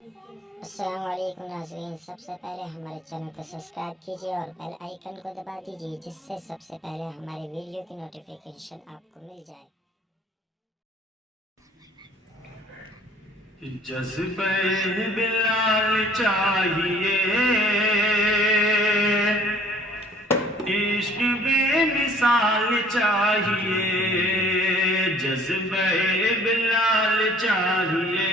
السلام علیکم ناظرین، سب سے پہلے ہمارے چینل کو سبسکرائب کیجیے اور بیل آئیکن کو دبا دیجیے، جس سے سب سے پہلے ہمارے ویڈیو کی نوٹیفیکیشن آپ کو مل جائے۔ جذبہ بلال چاہیے، عشق بے مثال چاہیے، جذبہ بلال چاہیے،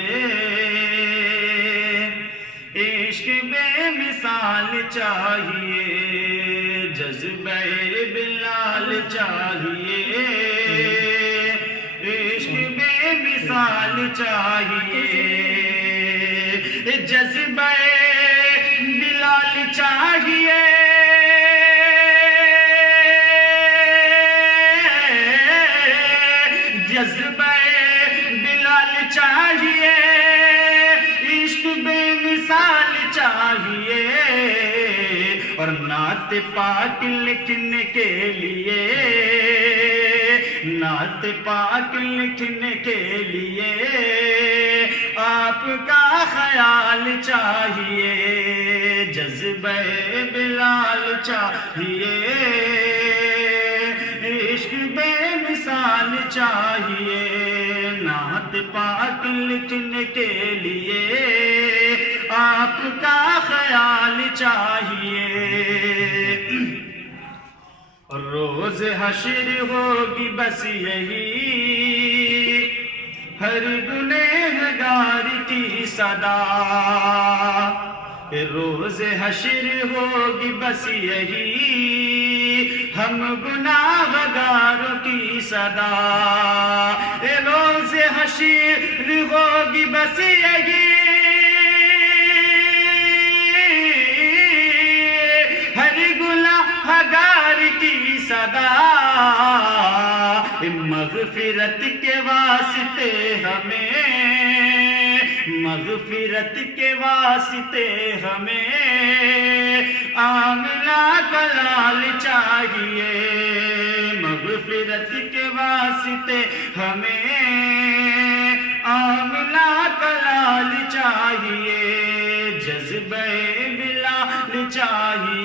عشق بے مثال چاہیے، جذبہ بلال چاہیے، عشق بے مثال چاہیے، جذبہ بلال چاہیے، جذبہ بلال چاہیے، عشق بے مثال چاہیے، اور نعت پاک لکھنے کے لیے، نعت پاک لکھنے کے لیے آپ کا خیال چاہیے، جذبہ بلال چاہیے، عشق بے مثال چاہیے، نعت پاک لکھنے کے لیے آپ کا خیال چاہیے، روز حشر ہوگی بس یہی ہر گنہگار کی صدا، روز حشر ہوگی بس یہی ہم گناہگاروں کی صدا، روز حشر ہوگی بس یہی ہر گناہگار کی صدا، مغفرت کے واسطے ہمیں، مغفرت کے واسطے ہمیں آمنہ کا لال چاہیے، مغفرت کے واسطے ہمیں آمنہ کا لال چاہیے، جذبہ بلال چاہیے،